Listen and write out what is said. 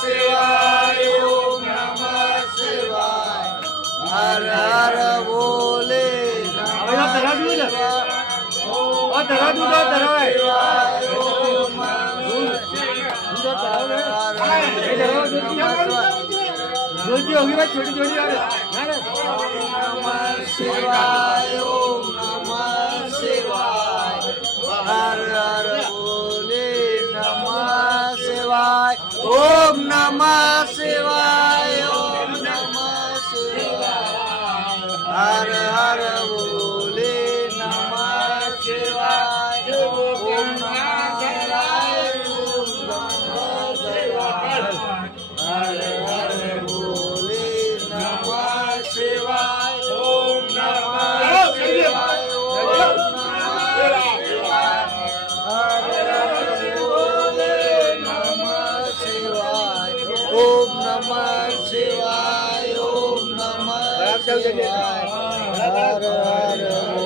शिवाय ओम नमः शिवाय हर हर बोले नमः शिवाय ओम नमः शिवाय ओम होगी भाई छोटी छोटी यार नमः शिवाय ओम नमः शिवाय हर हर बोले नमः शिवाय ओम नमः शिवाय ओम नमः शिवाय हर हर बोले नमः शिवाय ओम नमः शिवाय ओम नमः शिवाय हर हर बोले नमः शिवाय ओम नमः शिवाय ओम नमः शिवाय हर हर बोले नमः शिवाय ओम नमः शिवाय ओम नमः शिवाय हर हर